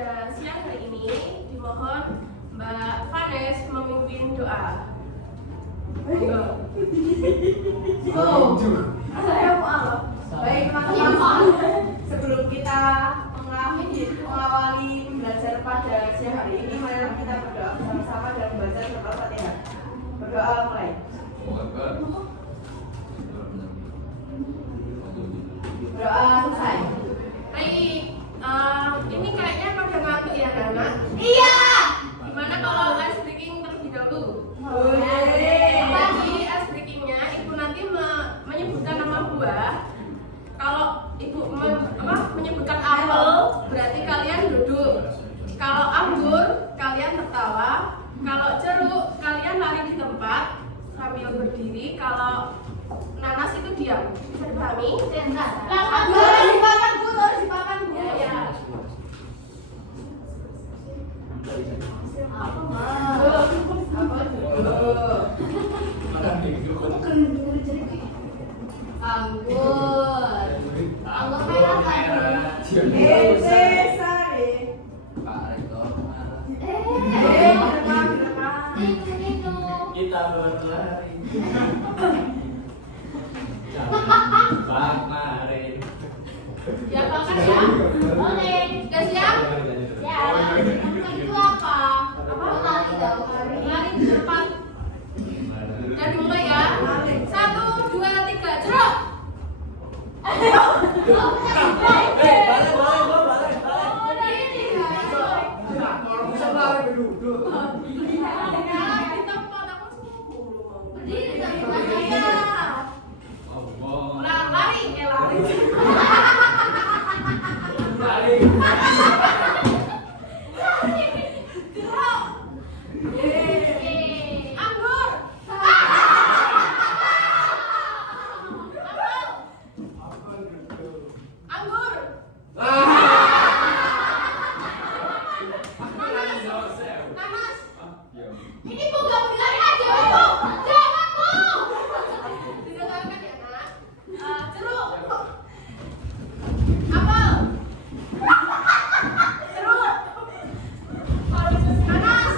pada siang hari ini dimohon Mbak Vanes memimpin doa. Saya mau. Baik teman-teman, sebelum kita mengawali belajar pada siang hari ini, marilah kita berdoa bersama-sama dan membaca surat Al-Fatihah. Berdoa mulai. Berdoa selesai. Baik, ini kayaknya pada ngantuk ya anak. Iya. Gimana kalau ice breaking terlebih dahulu? Boleh. Jadi ice breakingnya ibu nanti menyebutkan nama buah. Kalau ibu menyebutkan apel, berarti kalian duduk. Kalau anggur, kalian tertawa. Kalau jeruk, kalian lari di tempat sambil berdiri. Kalau nanas itu diam. Bisa dipahami? Harus dipakan Bu, harus dipakan Bu. Ya. Anggur merah kan? Sari. Kita berlari. Kemarin. Ya, makan ya. Boleh. Sudah siap? Ya. Itu apa? Apa? Lari dong. Lari di depan. Dan dimulai ya. 1, 2, 3, jeruk. Di tempat aku suruh. Lari, lari. Jeruk. Anggur. Anggur. Nanas. Ini bukan bilari aja, Bu. Jangan, Bu. Didengarkan ya, Nak. Jeruk. Apel. Jeruk. Nanas.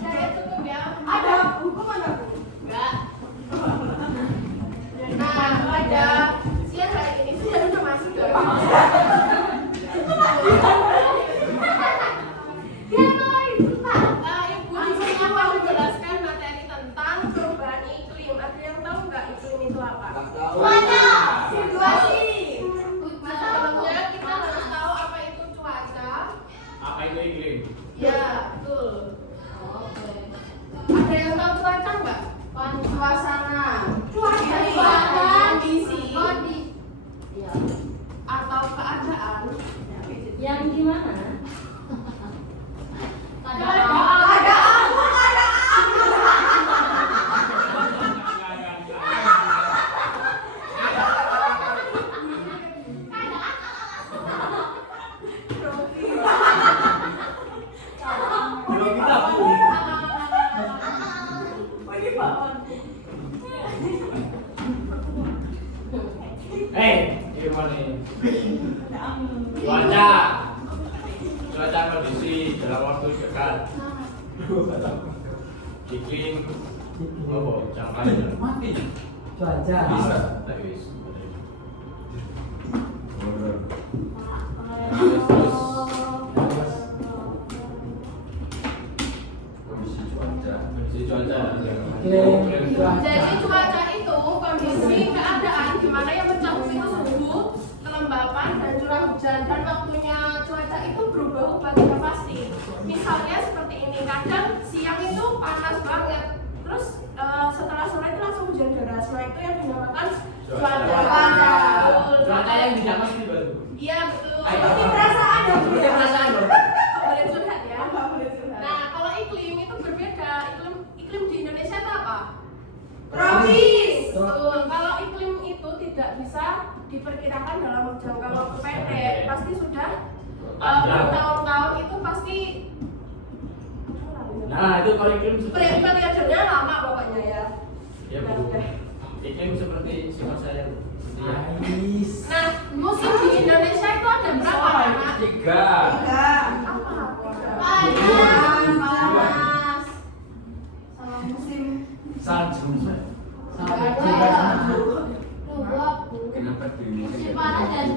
Saya cukup ya. Ada hukum mana Bu? Enggak. Nah, pada siang hari ini sudah bisa masuk ya. Ibu di sini akan menjelaskan materi tentang perubahan iklim. Ada yang tahu nggak iklim itu apa? Situasi. Sebelumnya kita harus tahu apa itu cuaca. Apa itu iklim? Ya, betul. Ada yang tahu cuaca nggak? Suasana. Kondisi. Atau keadaan. Yang gimana? Gimana ini? Cuaca kondisi dalam waktu dekat. Iklim. Oh, jangka panjang. Cuaca. Bisa, tapi bisa. Kondisi cuaca. Jadi cuaca itu kondisi keadaan di mana yang mencakup itu suhu, kelembapan, dan curah hujan. Dan waktunya cuaca itu berubah-ubah tidak pasti. Misalnya seperti ini, kadang siang itu panas banget, terus setelah sore itu langsung hujan deras. Nah itu yang dinamakan cuaca panas. Cuaca yang di Jakarta itu baru. Iya betul. Ini perasaan ya Bu. Ini perasaan loh. Boleh curhat ya. Boleh curhat. Nah kalau iklim itu berbeda. Iklim di Indonesia itu apa? Tropis. Betul. Kalau iklim itu tidak bisa diperkirakan dalam jangka waktu pendek, pasti sudah bertahun-tahun itu pasti Nah, itu kalau iklim seperti Periodenya lama pokoknya ya. ya Bu. Iklim seperti sifat saya. Ais. Nah, musim di Indonesia itu ada berapa anak? 3. Tiga. Panas. Sama musim. Salju. Kenapa Kenapa di musim panas dan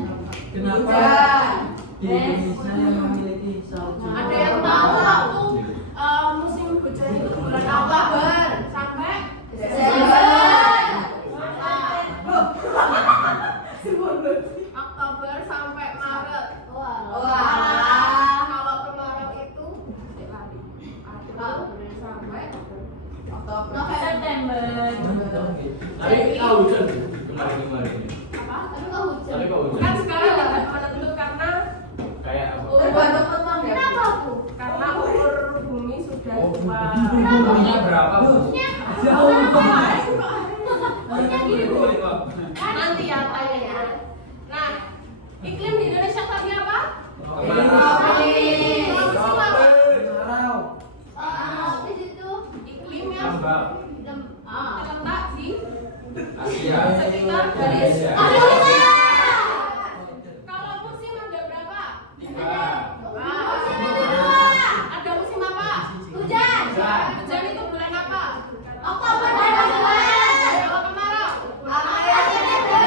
Kenapa Hujan. di Indonesia yang memiliki salju? Ada yang tahu musim hujan itu bulan Oktober sampai Oktober sampai Maret. Kalau kemarau itu April sampai Oktober. September. Tapi tahu hujan kemarin-kemarin. apa? Tapi kok hujan? Kan sekarang tidak menentu karena Kayak apa? Tergantung teman ya. Kenapa Bu? karena umur bumi sudah tua. Umurnya berapa, Bu? Jauh banget. Punya gini Bu. Nanti ya tanya. Nah, iklim di Indonesia tadi apa? Kemarau. Musim apa? Kemarau. Di situ Iklim yang Tambah. terletak di Asia. sekitar garis. Indonesia. Kalau musim ada berapa? 3. Ada musim apa? hujan. Hujan itu bulan apa? Oktober dan November. Kalau kemarau? September.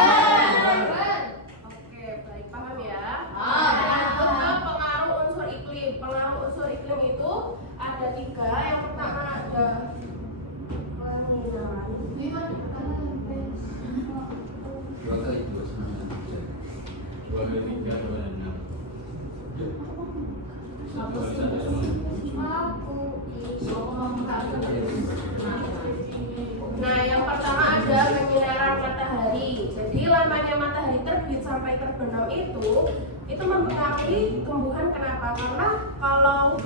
Oke, baik paham ya. Ah. Lanjut ke pengaruh unsur iklim. Pengaruh unsur iklim itu ada 3. Yang pertama ada Dua kali dua sama. 2 kali 3 sama 6. 1 kali 1 sama 7. Nah, yang pertama ada penyinaran matahari. Jadi lamanya matahari terbit sampai terbenam itu mempengaruhi tumbuhan. Kenapa? Karena kalau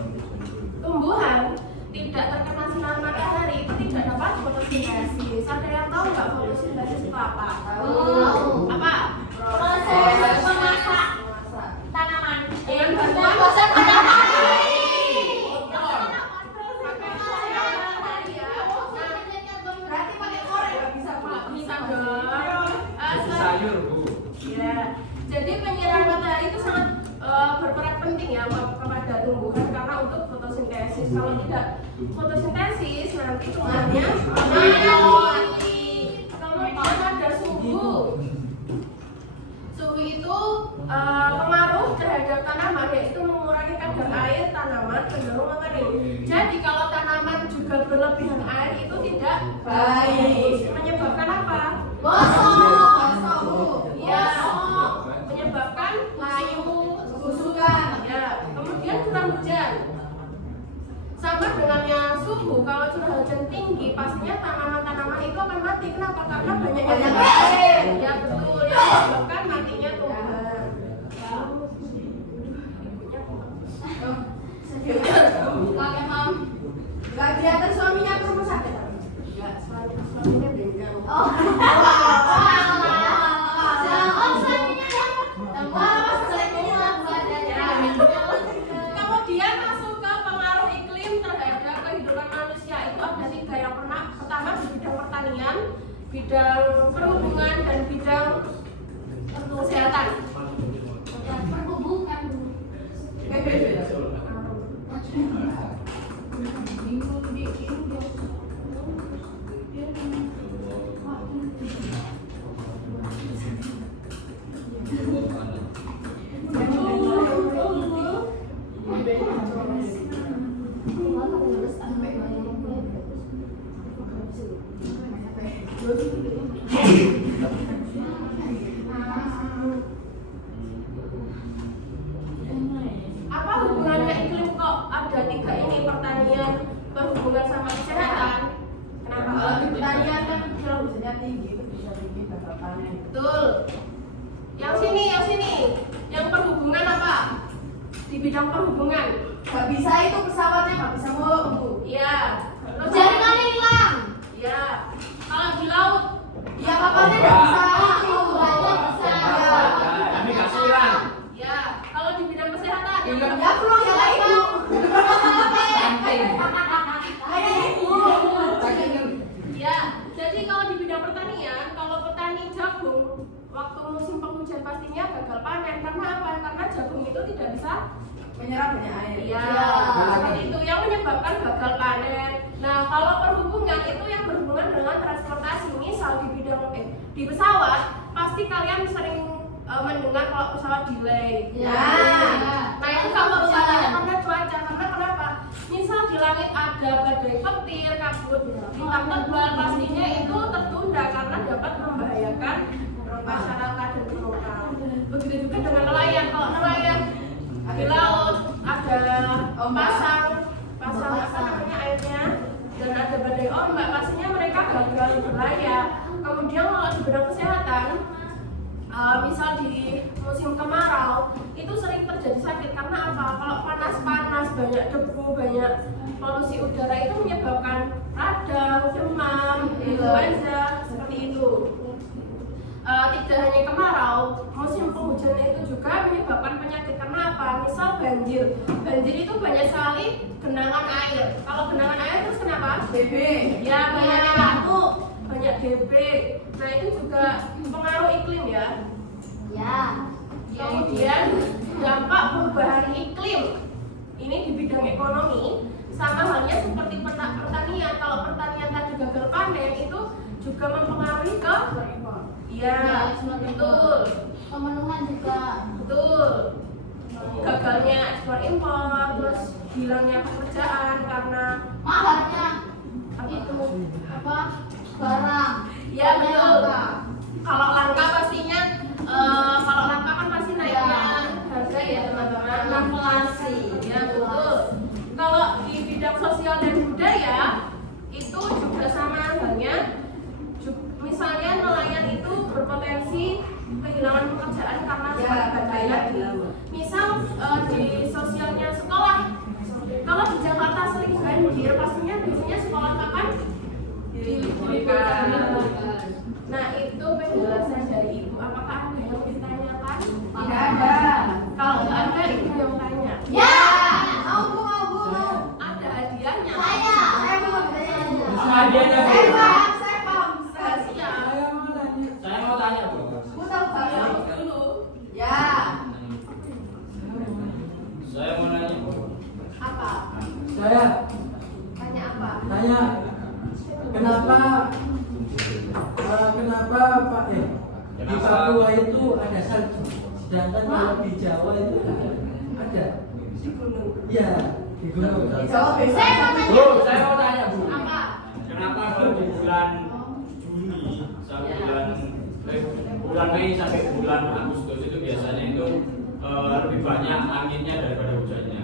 tumbuhan tidak terkena sinar matahari itu tidak dapat fotosintesis. Ada yang tahu nggak fotosintesis itu apa? Tahu. Apa? Proses memasak tanaman. Dengan bantuan Proses matahari. Berarti pakai korek nggak bisa Pak? Bisa dong. Sayur, Bu. Ya, jadi penyiraman matahari itu sangat berperan penting ya kepada tumbuhan karena untuk fotosintesis. Kalau tidak fotosintesis nanti tumbuhannya mati. Kemudian ada suhu. Suhu itu pengaruh terhadap tanaman, yaitu mengurangi kadar air tanaman cenderung mengering. Jadi kalau tanaman juga berlebihan air itu tidak baik. Menyebabkan apa? Ya, menyebabkan layu, busukan. Ya, kemudian curah hujan. Sama dengannya suhu, kalau curah hujan tinggi, pastinya tanaman-tanaman itu akan mati. Kenapa? Karena banyak yang air. Ya betul, yang menyebabkan matinya tumbuhan. Gak diantar suaminya ke rumah sakit? Enggak, suaminya bengkel. Kemudian masuk ke pengaruh iklim terhadap kehidupan manusia. Itu ada 3. Yang pertama di bidang pertanian, bidang perhubungan, dan bidang kesehatan. Perhubungan. Apa hubungannya iklim kok ada 3 ini, pertanian, perhubungan, sama kesehatan? Kenapa? Kalau di pertanian kan curah hujannya tinggi, itu bisa tinggi bakal panen. Betul. Yang sini. Yang perhubungan apa? Di bidang perhubungan. Gak bisa itu pesawatnya nggak bisa mau Bu. Iya. Terus Jaringan hilang. Iya. Kalau di laut, Ya kapalnya nggak bisa itu. Iya. Navigasi hilang. ya. Kalau di bidang kesehatan, Ya pulang ya itu. Penting. waktu musim penghujan pastinya gagal panen. Karena apa? Karena jagung itu tidak bisa Menyerap banyak air. iya, seperti itu yang menyebabkan gagal panen. Nah, kalau perhubungan itu yang berhubungan dengan transportasi, misal di bidang di pesawat, pasti kalian sering mendengar kalau pesawat delay. Ya. Nah, itu kalau utamanya karena cuaca. Karena kenapa? Misal di langit ada badai petir, kabut, bintang tebal, pastinya itu tertunda karena dapat membahayakan masyarakat dan penumpang. Begitu juga dengan nelayan. Kalau nelayan di laut ada pasang apa namanya airnya dan ada badai ombak, pastinya mereka gagal berlayar. Kemudian kalau di bidang kesehatan, misal di musim kemarau itu sering terjadi sakit karena apa? Kalau panas-panas, banyak debu, banyak polusi udara itu menyebabkan radang, demam, influenza seperti itu. Tidak hanya kemarau, musim penghujan itu juga menyebabkan penyakit. Karena apa? Misal banjir. Banjir itu banyak sekali genangan air. Kalau genangan air terus kenapa? BB. Ya, banyak batu, banyak DB. Nah, itu juga pengaruh iklim ya. Ya. Kemudian dampak perubahan iklim. Ini di bidang ekonomi sama halnya seperti pertanian. Kalau pertanian tadi gagal panen itu juga mempengaruhi ke iya, betul. Pemenuhan juga. Betul. Gagalnya ekspor impor, terus hilangnya pekerjaan karena Mahalnya itu apa? Barang. ya betul. Kalau langka pastinya kalau langka kan pasti naiknya harga ya teman-teman. Inflasi. Ya betul. Kalau di bidang sosial dan budaya itu juga sama halnya. Misalnya nelayan itu berpotensi kehilangan pekerjaan karena badai. Misal di sosialnya sekolah. Kalau di Jakarta sering banjir, pastinya biasanya sekolah kapan? Diliburkan. Nah, itu penjelasan dari Ibu. Apakah ada yang ditanyakan? Tidak ada. Kalau nggak ada, Ibu yang tanya. Ya. Ada hadiahnya. Saya mau bertanya. Hadiahnya, Bu. Saya paham. Rahasia. Saya mau tanya, Bu. Aku tahu Ya, banget. dulu. Ya. Saya mau nanya, Bu. Apa? Saya Tanya apa? tanya kenapa Pak di Papua itu ada salju, sedangkan kalau di Jawa itu ada. Di gunung. Iya, di gunung. Dijawab besok. Saya mau tanya. Bu, saya mau tanya, Bu. Apa? Kenapa kalau di bulan Juni sampai bulan Mei sampai bulan Agustus itu biasanya itu lebih banyak anginnya daripada hujannya?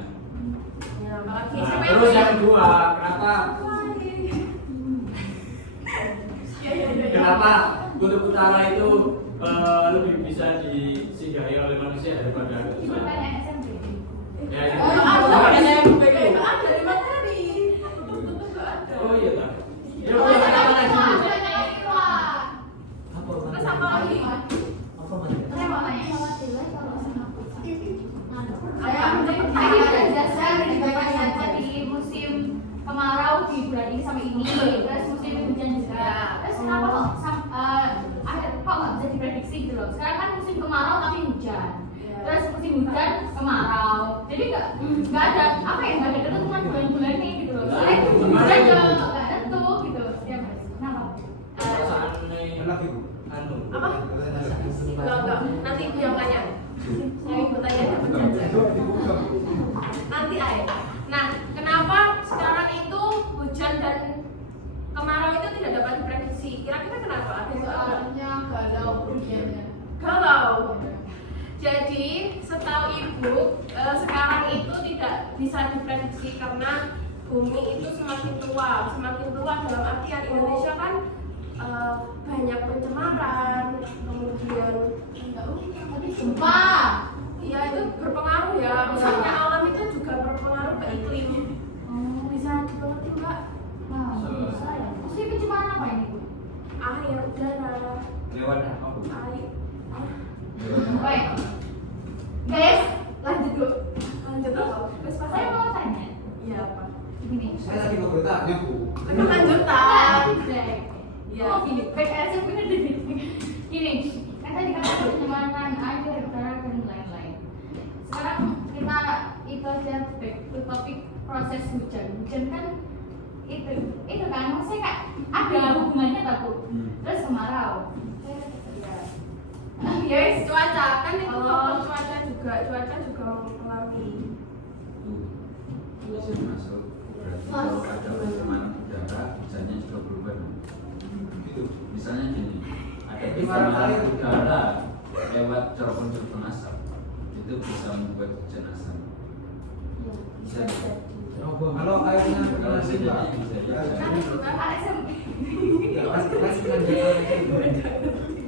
Ya, apalagi Nah, siapa terus yang tanya? kedua, kenapa Ya. kenapa kutub utara itu lebih bisa disinggahi oleh manusia daripada kutub Ibu selatan? tanya SMP. Ya, ya. Oh, Makanya ada. saya mau pegang. Nggak ada di materi. Tutup nggak ada. Oh iya, tak. Ya, Oh, boleh iya, kenapa iya. lagi? Apa Terus apa lagi? Apa Mas? Saya mau tanya sama Dewa kalau Tadi udah jelaskan di bagian di musim kemarau di bulan ini sampai ini, terus musim hujan juga. Terus kenapa kok nggak bisa diprediksi gitu loh? Sekarang kan musim kemarau tapi hujan. Terus musim hujan kemarau. Jadi nggak ada apa ya, nggak ada ketentuan bulan-bulan ini gitu loh. Soalnya hujan juga nggak tentu gitu setiap hari. Kenapa? Perasaan ini anu. Apa? Enggak. Nanti Ibu yang tanya. Yang Ibu tanya dapat aja. Nanti aja. Nah, kenapa sekarang itu hujan dan kemarau itu tidak dapat diprediksi? Kira-kira kenapa? Ada yang tahu nggak? galau dunianya. Galau. Jadi setahu Ibu sekarang itu tidak bisa diprediksi karena bumi itu semakin tua dalam artian Indonesia kan banyak pencemaran, kemudian Gempa. ya itu berpengaruh ya. Misalnya alam itu juga berpengaruh ke iklim. Bisa dimengerti Mbak? Nah, saya. Musim pencemaran apa ini, Bu? Air, udara, Lewat apa? air. Baik. Guys, Lanjut dulu. Lanjut apa? Terus Pak, saya mau tanya. Iya apa? Gini. Saya tadi mau bertanya, Bu. Itu lanjutan. Feedback. Iya. Oh, feedback aja bener deh. Gini, kan tadi kata pencemaran air, udara dan lain-lain. Sekarang kita itu aja back to topik proses hujan. Hujan kan itu kan maksudnya kak ada hubungannya tak Bu? Terus kemarau. Yes, cuaca kan itu Oh. faktor cuaca juga mempengaruhi. Hujan masuk, berarti kalau ada pencemaran udara, hujannya juga berubah. Itu misalnya gini, ada pencemaran udara lewat cerobong asap, itu bisa membuat hujan asam. Bisa. Kalau airnya Kalau masih hujannya bisa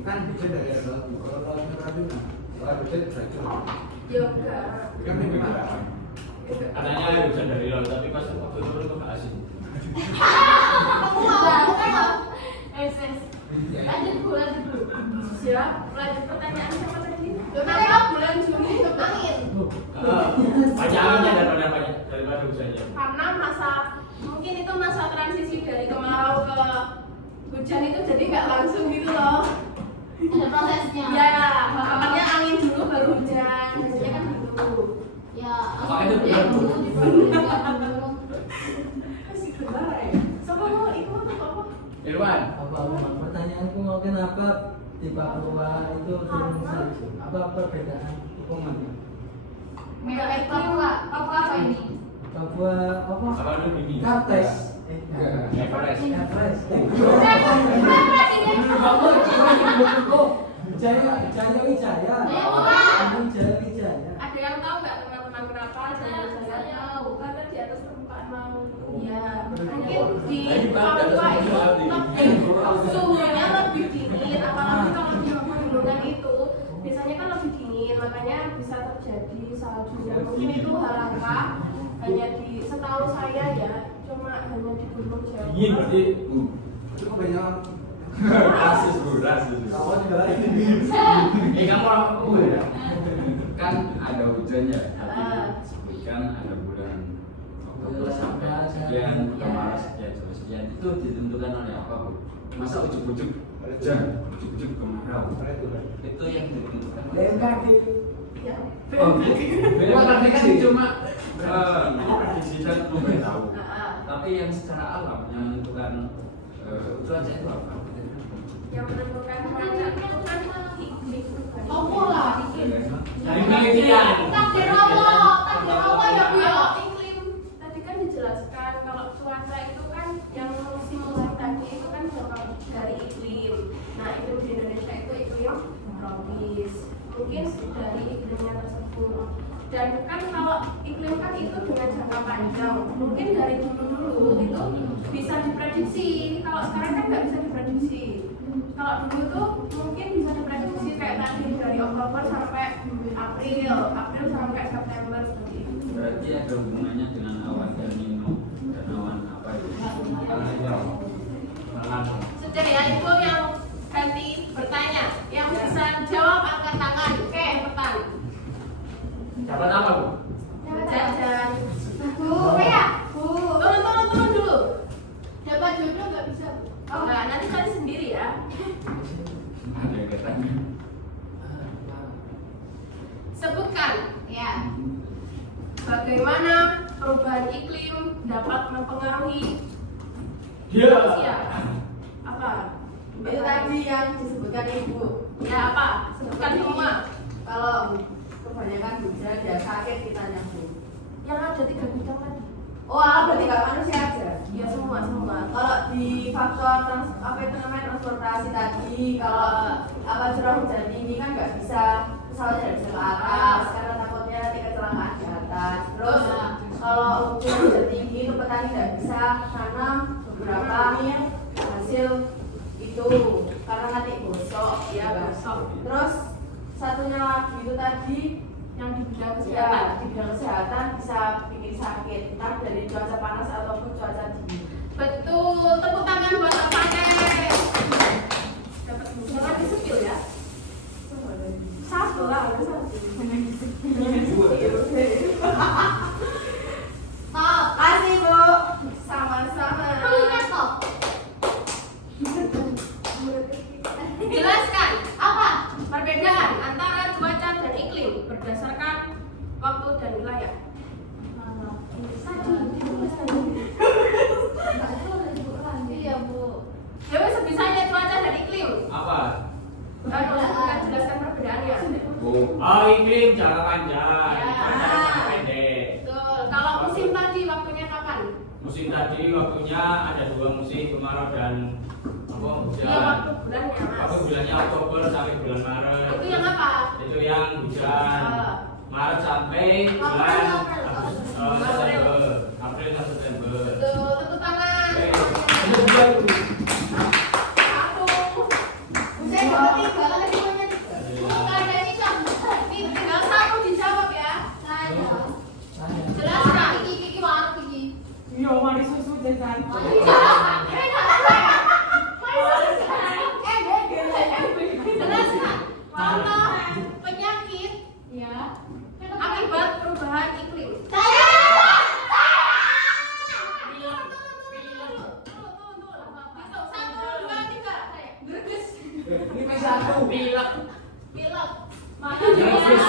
kan bisa dari laut. Kalau lautnya tadi mah, kalau hujan berarti Ya enggak. kan ini mah. Katanya air hujan dari laut, tapi pas waktu turun kok nggak asin. Lanjut Bu. Siap, lanjut pertanyaan siapa tadi? Kenapa bulan Juni itu angin? Banyak anginnya daripada hujannya. Karena mungkin itu masa transisi dari kemarau ke hujan itu jadi nggak langsung gitu loh. Ada prosesnya. Ya, makanya angin dulu baru hujan, biasanya kan gitu. Ya, Apakah itu benar, Bu? Masih benar ya? Sama mau ikut apa? Irwan, Apa pertanyaanku mau kenapa di Papua itu turun salju? Apa perbedaan hukumannya? Papua apa ini? Papua apa? apa lu ini? Kaptes. Everest. Everest. Jaya Wijaya. Jaya Wijaya. Ada yang tahu nggak teman-teman kenapa Jaya? Karena di atas permukaan laut. Ya, mungkin di Papua itu suhunya lebih dingin, apalagi kalau di pegunungan itu biasanya kan lebih dingin, makanya bisa terjadi salju. Mungkin itu halangkah hanya di setahu saya ya, cuma hanya di Gunung Jawa. Dingin berarti. Itu kebanyakan. Rasis Bu, rasis. Kawan juga lagi. Kamu orang aku ya. kan ada hujannya, tapi sebutkan ada bulan Oktober sampai sekian, Maret sekian, itu ditentukan oleh apa Bu? Masa ujuk-ujuk hujan, ujuk-ujuk kemarau, itu yang ditentukan oleh BMKG. Ya. Oh, beda kan cuma prediksi dan memberitahu. Tapi yang secara alam yang menentukan cuaca itu apa? Yang menentukan cuaca itu kan iklim. Apa lah? Dari penelitian. Takdir Allah ya Bu ya. Kalau iklim tadi kan dijelaskan kalau cuaca itu kan yang musim tadi itu kan dari iklim. Nah, iklim di Indonesia itu iklim tropis. Mungkin dari iklimnya tersebut. Dan kan kalau iklim kan itu dengan jangka panjang. Mungkin dari dulu itu bisa diprediksi. Kalau sekarang kan nggak bisa diprediksi. Kalau dulu tuh mungkin bisa diprediksi kayak tadi dari Oktober sampai April sampai September seperti itu. Berarti ada hubungannya dengan awan El Nino dan awan apa itu? Sudah ya, itu yang ganti bertanya. Yang bisa jawab angkat tangan. Oke, cepetan. Dapat apa Bu? Jajan. Bu, ya. Bu. Turun dulu. Dapat jodoh nggak bisa Bu? Oh enggak, nanti cari sendiri ya. Ada yang katanya. Sebutkan Ya. bagaimana perubahan iklim dapat mempengaruhi Dia. manusia. Apa? Itu tadi yang disebutkan Ibu. Ya apa? Sebutkan semua. Kalau kebanyakan hujan ya sakit kita Bu. Yang ada 3 bidang tadi. Oh, berarti nggak manusia aja. Ya semua. Kalau di faktor transportasi tadi, kalau curah hujan tinggi kan nggak bisa pesawat tidak bisa ke atas karena takutnya nanti kecelakaan di atas. Terus kalau hujan tinggi itu petani tidak bisa tanam beberapa hasil itu karena nanti gosok Ya, gosok. Terus satunya lagi itu tadi Yang di bidang ya kesehatan. di bidang kesehatan bisa bikin sakit entah dari cuaca panas ataupun cuaca dingin. Betul. Tepuk tangan buat apa deh? Dapat jangan disepil ya. Satu lah, ada satu. Top. Kasih Bu. Sama-sama. Pelunya top. Jelaskan Apa? perbedaan jangka panjang, Ya. cuaca jangka pendek. Betul. Kalau musim tadi waktunya kapan? Musim tadi waktunya ada 2 musim, kemarau dan apa? Iya, Hujan. waktu bulannya, Mas. Waktu bulannya Oktober sampai bulan Maret. Itu yang apa? Itu yang hujan. Maret sampai bulan September. April sampai September. Betul, tepuk tangan. Oke. Satu. Saya dapat 3, kan tadi punya 3. Bukan ada sisa. Ini tinggal 1 dijawab ya. Jelas kan? Kiki warung kiki. Iya, mari susu jajan. Jelas kan? Warna penyakit Ya. akibat perubahan iklim. Ini P1 pilek. Pilek. Nervous.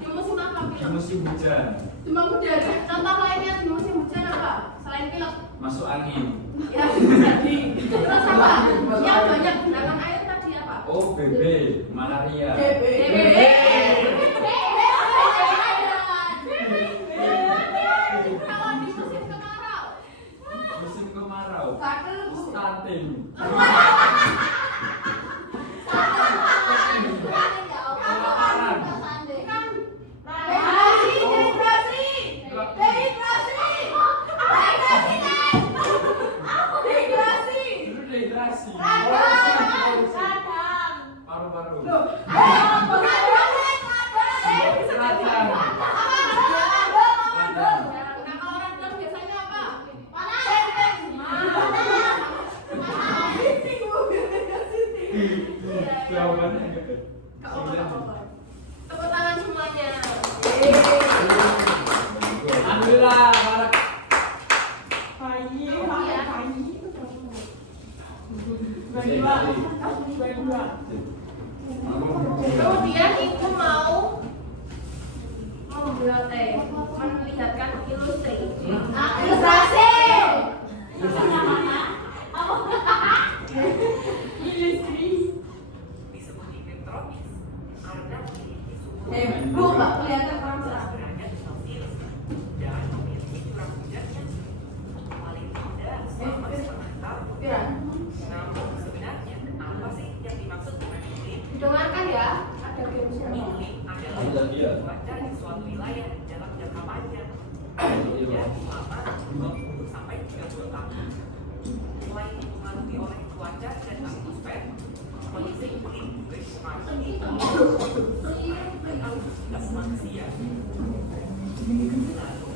Di musim apa Di pilek? musim hujan Demam berdarah. Contoh lainnya di musim hujan apa? Selain pilek. masuk angin. Ya, jadi. Terus apa? Yang banyak genangan air tadi apa? Oh, BB, malaria. Kalau di musim kemarau. Musim kemarau. Kakel. Stunting. Itu dehidrasi. Paru-paru. Nah, kalau radang biasanya apa? Jawabannya enggak. Tepuk tangan semuanya. Alhamdulillah, Barak. Kemudian ibu mau membuat melihatkan ilustrasi. Bu, nggak kelihatan orang cerah. Dengarkan ya, ada gamesnya. Iya.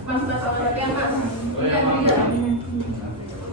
Mas apa bagian mas? Oh, ya, Lihat, maaf. lihat.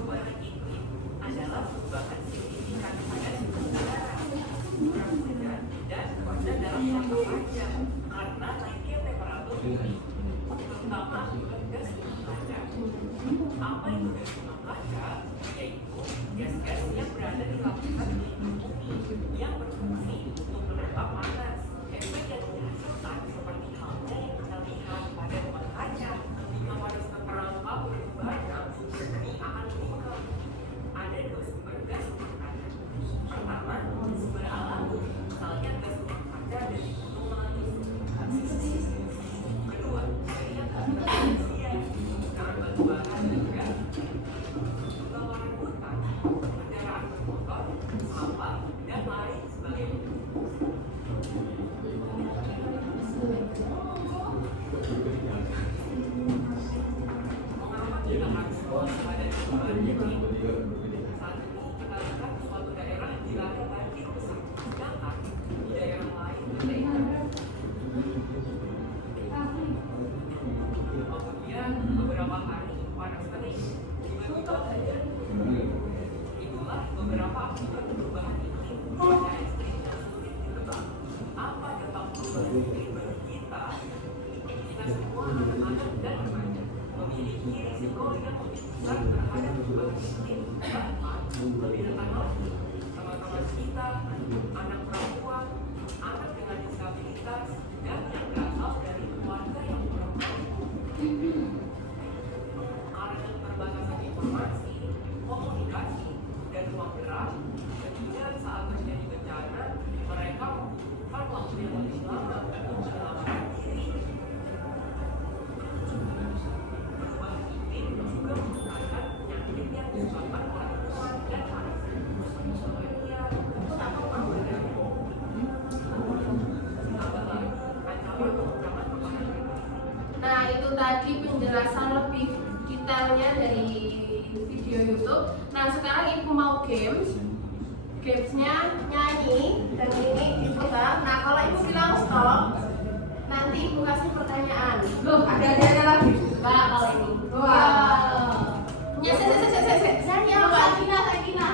penjelasan lebih detailnya dari video YouTube. Nah sekarang ibu mau gamesnya nyanyi dan ini diputar. Nah kalau ibu bilang stop, nanti ibu kasih pertanyaan. Loh, ada lagi. Enggak kalau ini. Wah. Ya, nyanyi apa? Sakina.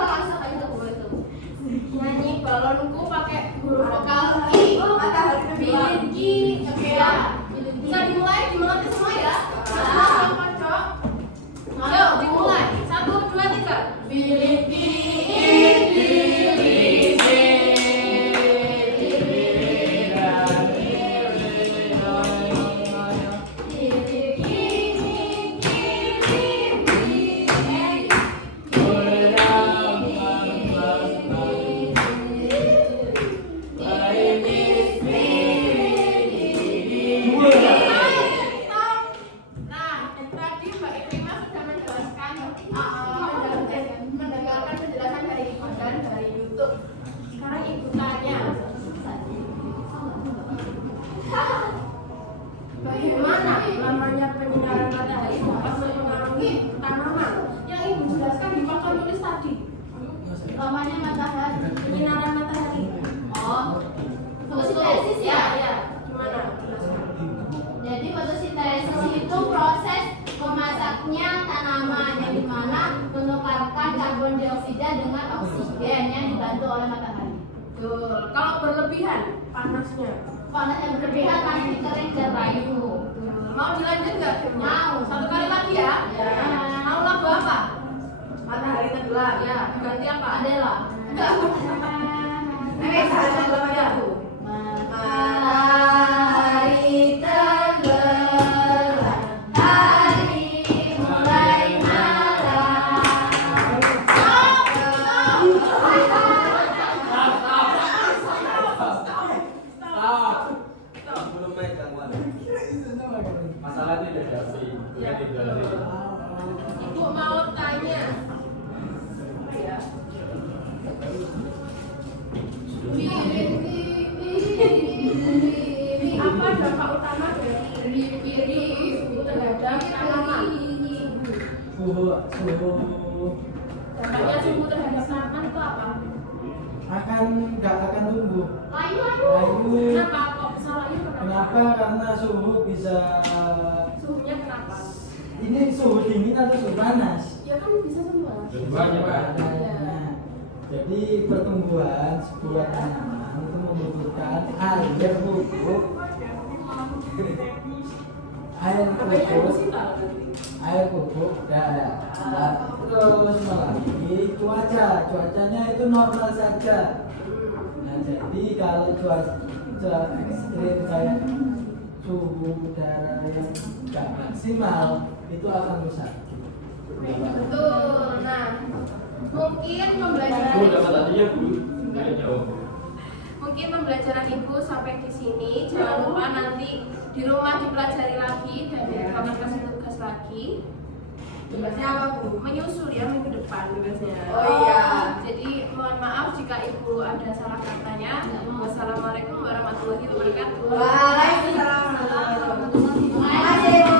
Langsung aja boleh tuh. Nyanyi balonku pakai huruf vokal I. Matahari Bilinki. Oke ya. Bisa dimulai, dimengerti semua ya. Nah, Cok. Ayo dimulai. 1, 2, 3. Bilinki. Nah, tadi Mbak Ikrimah sudah menjelaskan mendengarkan penjelasan dari ibu dan dari YouTube. Sekarang ibu tanya, bagaimana namanya penyinaran matahari dapat mempengaruhi tanaman? Yang ibu jelaskan di papan tulis tadi. Lamanya matahari. Penyinaran matahari. Oh, fotosintesis ya? Ya. Gimana? Jelaskan. Jadi fotosintesis itu proses memasaknya tanaman yang dimana menukarkan karbon dioksida dengan oksigen yang dibantu oleh matahari. Betul. Kalau berlebihan panasnya. Panas yang berlebihan pasti kering dan layu. Mau dilanjut nggak gamenya? Mau. Satu kali lagi ya. Ya. Mau lagu apa? Matahari tenggelam. Ya, ganti apa? Adela. Enggak. Matahari tenggelam aja. Matahari tenggelam, hari mulai malam. Belum main gangguan. Masalahnya dari bukan dari Ibu mau tanya. Ya. Apa dampak utama dari ibu terhadap tanaman? Suhu Dampaknya suhu terhadap tanaman itu apa? nggak akan tumbuh. Layu. Layu. Kenapa kok salahnya Kenapa? Karena suhu bisa. Suhunya kenapa? Ini suhu dingin atau suhu panas? Ya kan bisa semua. Dua-duanya, Pak. Nah, jadi pertumbuhan sebuah tanaman itu membutuhkan air pupuk, air pupuk dan terus lagi cuacanya itu normal saja. Nah, jadi kalau cuaca ekstrim kayak suhu udara yang nggak maksimal itu akan rusak. Betul. Nah, mungkin pembelajaran Bu, dapat tadinya Bu. Nggak jauh. mungkin pembelajaran ibu sampai di sini. Jangan lupa nanti di rumah dipelajari lagi dan kapan kasih tugas lagi. Tugasnya apa, Bu? Menyusul ya minggu depan tugasnya. Oh iya. Jadi mohon maaf jika ibu ada salah katanya. Wassalamualaikum warahmatullahi wabarakatuh. Waalaikumsalam warahmatullahi wabarakatuh.